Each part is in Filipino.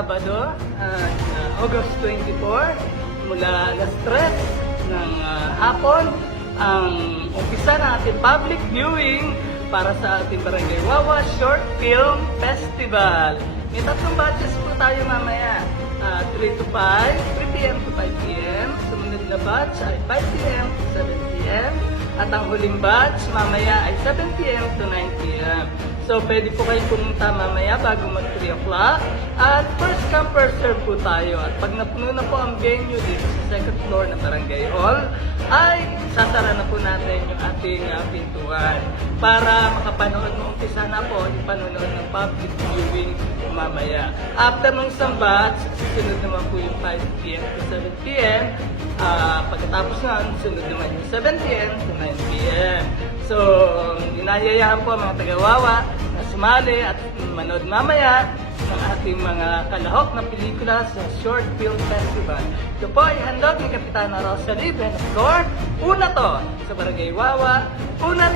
Sabado, ah, August 24, mula alas 3 ng ah, hapon, ang umpisa ng ating public viewing para sa ating Barangay Wawa Short Film Festival. May tatlong batches po tayo mamaya. Ah, 3 to 5, 3 p.m. to 5 p.m. Sumunod na batch ay 5 p.m. to 7 p.m. At ang huling batch mamaya ay 7 p.m. to 9 p.m. So, pwede po kayo pumunta mamaya bago mag 3 o'clock. At first come, first serve po tayo. At pag napuno na po ang venue dito sa second floor ng Barangay Hall, ay sasara na po natin yung ating ah, pintuan para makapanood mo umpisa na po yung panonood ng public viewing mamaya. After ng isang batch, susunod naman po yung 5 p.m. to 7 p.m. Ah, pagkatapos nun, sunod naman yung 7 p.m. to 9 p.m. So, inayayaan po mga tagawawa na sumali at manood mamaya ng ating mga kalahok na pelikula sa Short Film Festival. Ito po ay handog ni Kapitana Rosalie Benacor. Una to sa Barangay Wawa. Una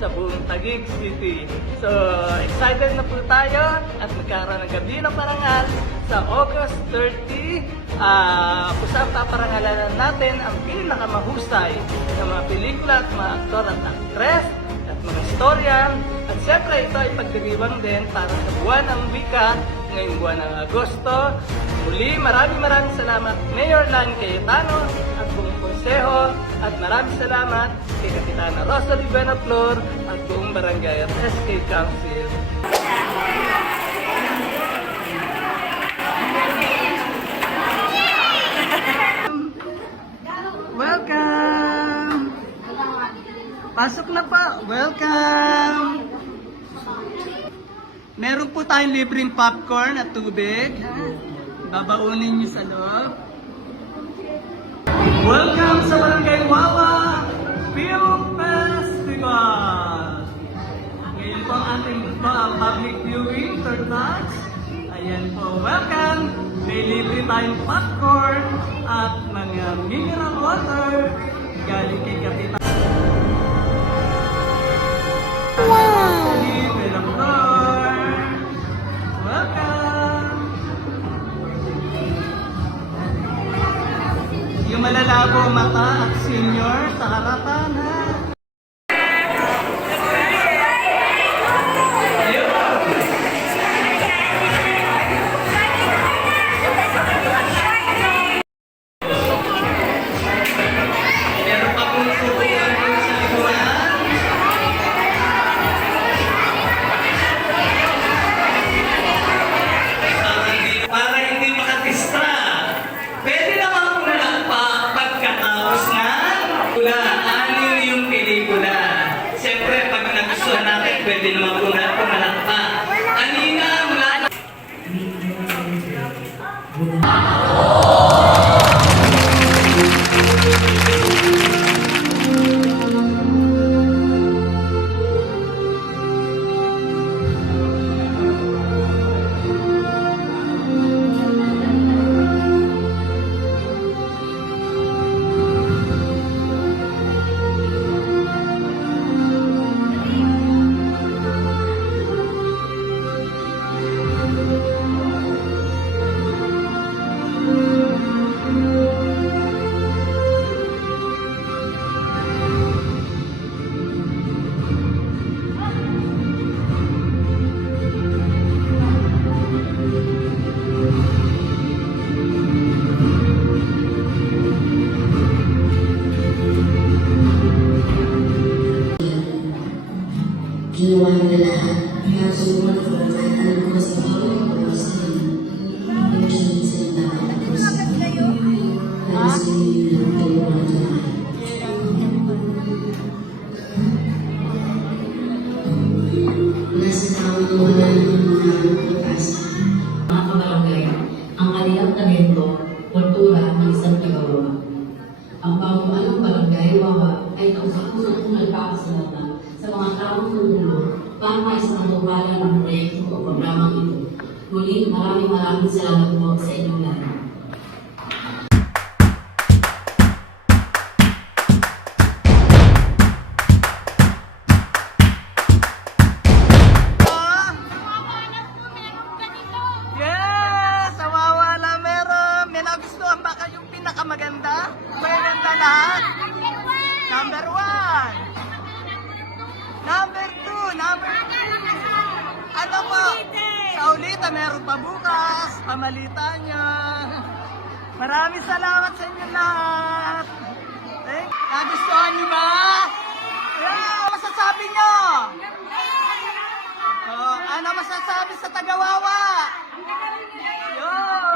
sa buong Taguig City. So, excited na po tayo at magkaroon ng gabi ng parangal sa August 30. Ah, kung saan paparangalanan natin ang pinakamahusay ng mga pelikula at mga aktor at aktres at mga istorya. At siyempre ito ay pagdiriwang din para sa buwan ng wika ngayong buwan ng Agosto. Muli maraming maraming salamat Mayor Lan Cayetano at buong konseho at maraming salamat kay Kapitana Rosalie Benaflor at buong barangay at SK Council. Welcome! Pasok na po. Welcome! Meron po tayong libreng popcorn at tubig. Babaunin niyo sa loob. Welcome sa Barangay Wawa Film Festival! Ngayon po ang ating public viewing, third batch. Ayan po, welcome! May libre tayong popcorn at mga mineral water galing kay Kapitan. Wow! Malalabo mata at senior sa harapan ha. Ginawa na lahat. Kaya sumunod ko kahit alam ko sa bawat siya sa Kaya sa inyo lang ang lahat. Nasa tao na ng. Maisatatuparan ng proyekto o programang ito. Muli, maraming maraming salamat po sa inyong lahat. Bukas. Pamalitan niya. Maraming salamat sa inyo lahat. Eh, nagustuhan niyo ba? Yeah, masasabi niyo? Oh, ano masasabi sa Tagawawa? Yun.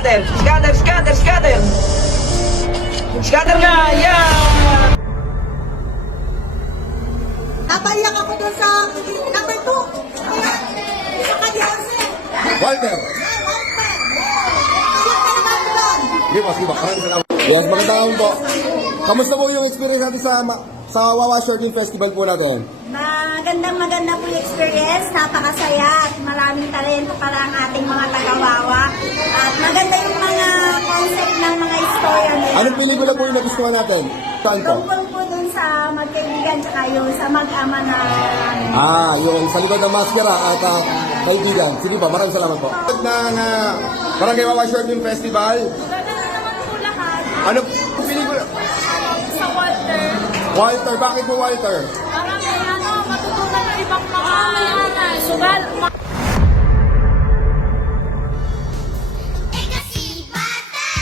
Scatter! Scatter! Scatter! Scatter! Scatter na! Yeah! Napaiyak ako doon sa number 2. Sa kanya. Walter! Di ba? Maraming salamat. Yes, magandang po. Kamusta po yung experience natin sa sa Wawa Shorting Festival po natin? Magandang maganda po yung experience. Napakasaya at maraming talento para ang ating mga tagawawa. At maganda yung mga concept ng mga istorya nila. Anong pelikula po yung nagustuhan natin? Saan po? Tungkol po dun sa magkaibigan tsaka yung sa mag-ama na Ah, yung sa likod ng maskara at uh, kaibigan. Sige pa, maraming salamat po. Ng uh, Barangay Wawa Shorting Festival. Maganda na naman po lahat. Ano po pelikula? Sa Walter, Walter, bakit po Walter? para may ano, matutunan ng ibang mga sugal, kasi bata!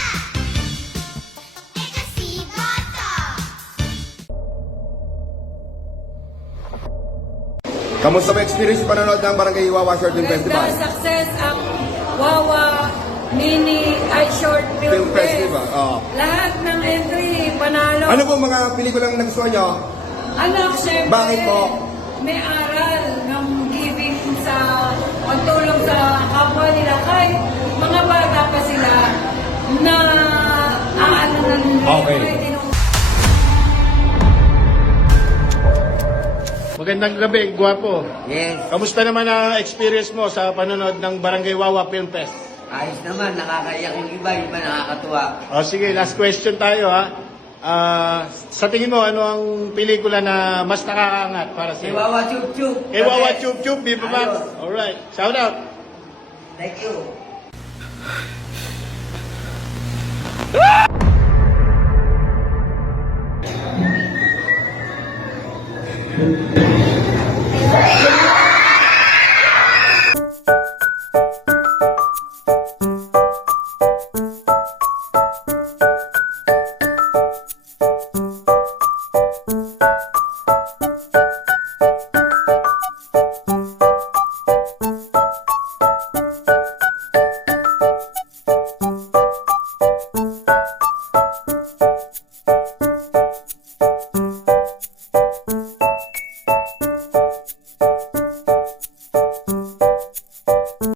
Kamusta po experience yung panonood ng Barangay Wawa Shorting Festival? Ganda, success ang Wawa Mini ay Short Film, Film Festival, oo. Lahat ng entry, panalo. Ano po mga pelikulang nagustuhan nyo? Anak, syempre. Bakit po? May aral ng giving sa pagtulong sa kapwa nila. Kahit mga bata pa sila na aano na nila. Okay. Magandang gabi, gwapo. Yes. Kamusta naman ang experience mo sa panonood ng Barangay Wawa Film Fest? Ayos naman. Nakakaiyak yung iba. Yung iba nakakatuwa. O sige, last question tayo ha. Ah, sa tingin mo, ano ang pelikula na mas nakakaangat para sa Si iyo? Wawa Chup Chup. Kay Wawa Chup Chup, Viva Max. Ayos. Alright, shout out. Thank you.